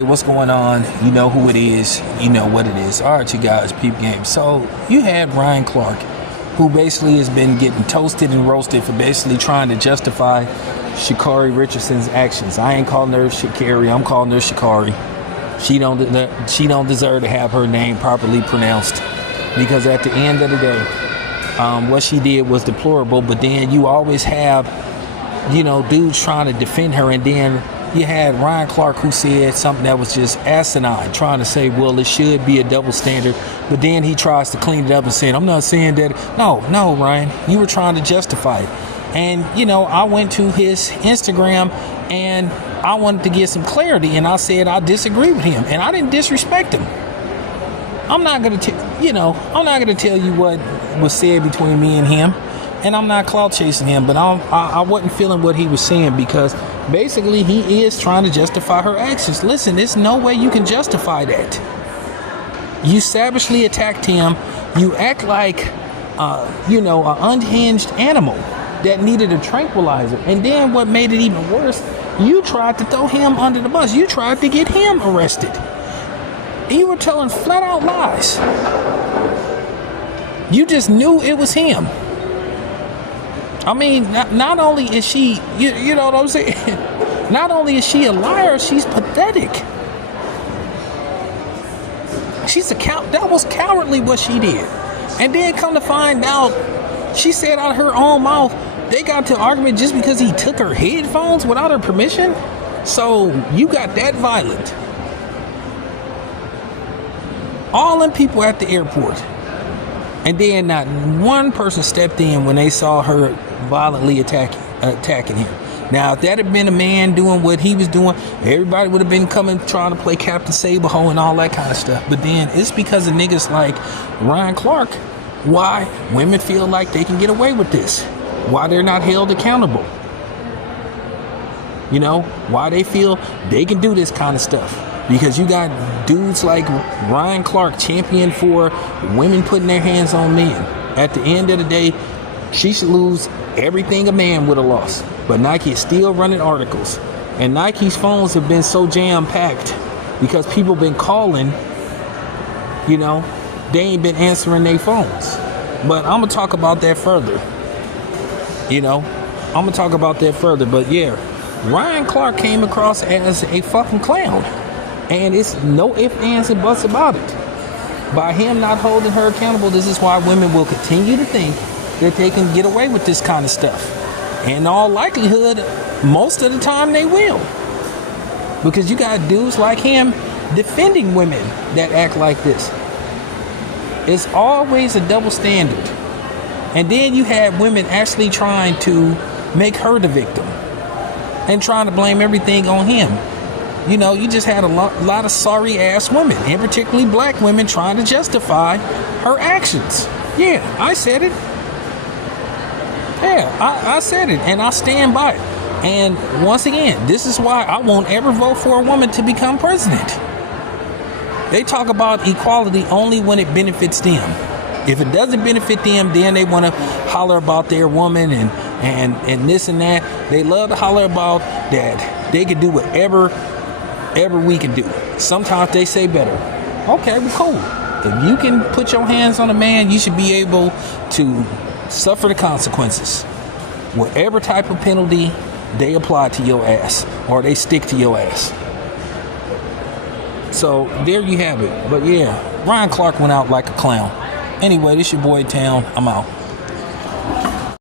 What's going on? You know who it is. You know what it is. All right, you guys, peep game. So you had Ryan Clark, who basically has been getting toasted and roasted for basically trying to justify Sha'Carri Richardson's actions. I ain't calling her Sha'Carri. I'm calling her Sha'Carri. She don't deserve to have her name properly pronounced, because at the end of the day, what she did was deplorable. But then you always have, dudes trying to defend her, and then you had Ryan Clark, who said something that was just asinine, trying to say, well, it should be a double standard. But then he tries to clean it up and saying, I'm not saying that. No, Ryan, you were trying to justify it. And, I went to his Instagram and I wanted to get some clarity. And I said, I disagree with him. And I didn't disrespect him. I'm not going to tell you what was said between me and him. And I'm not clout chasing him, but I wasn't feeling what he was saying, because basically he is trying to justify her actions. Listen, there's no way you can justify that. You savagely attacked him. You act like, an unhinged animal that needed a tranquilizer. And then what made it even worse, you tried to throw him under the bus. You tried to get him arrested. You were telling flat out lies. You just knew it was him. I mean, not only is she, you know what I'm saying? Not only is she a liar, she's pathetic. That was cowardly what she did. And then come to find out, she said out of her own mouth, they got to argument just because he took her headphones without her permission. So you got that violent. All them people at the airport. And then not one person stepped in when they saw her violently attacking him. Now, if that had been a man doing what he was doing, everybody would have been coming trying to play Captain Saberho and all that kind of stuff. But then it's because of niggas like Ryan Clark why women feel like they can get away with this, why they're not held accountable, why they feel they can do this kind of stuff. Because you got dudes like Ryan Clark champion for women putting their hands on men. At the end of the day, she should lose everything a man would have lost. But Nike is still running articles. And Nike's phones have been so jam-packed because people been calling, they ain't been answering their phones. But I'm going to talk about that further. But yeah, Ryan Clark came across as a fucking clown. And it's no ifs, ands, and buts about it. By him not holding her accountable, this is why women will continue to think that they can get away with this kind of stuff. In all likelihood, most of the time they will. Because you got dudes like him defending women that act like this. It's always a double standard. And then you have women actually trying to make her the victim and trying to blame everything on him. You just had a lot of sorry-ass women, and particularly black women, trying to justify her actions. Yeah, I said it. Yeah, I said it, and I stand by it. And once again, this is why I won't ever vote for a woman to become president. They talk about equality only when it benefits them. If it doesn't benefit them, then they want to holler about their woman and this and that. They love to holler about that they can do whatever we can do. Sometimes they say better. Okay, well, cool. If you can put your hands on a man, you should be able to suffer the consequences. Whatever type of penalty they apply to your ass, or they stick to your ass. So there you have it. But yeah, Ryan Clark went out like a clown. Anyway, this your boy Town. I'm out.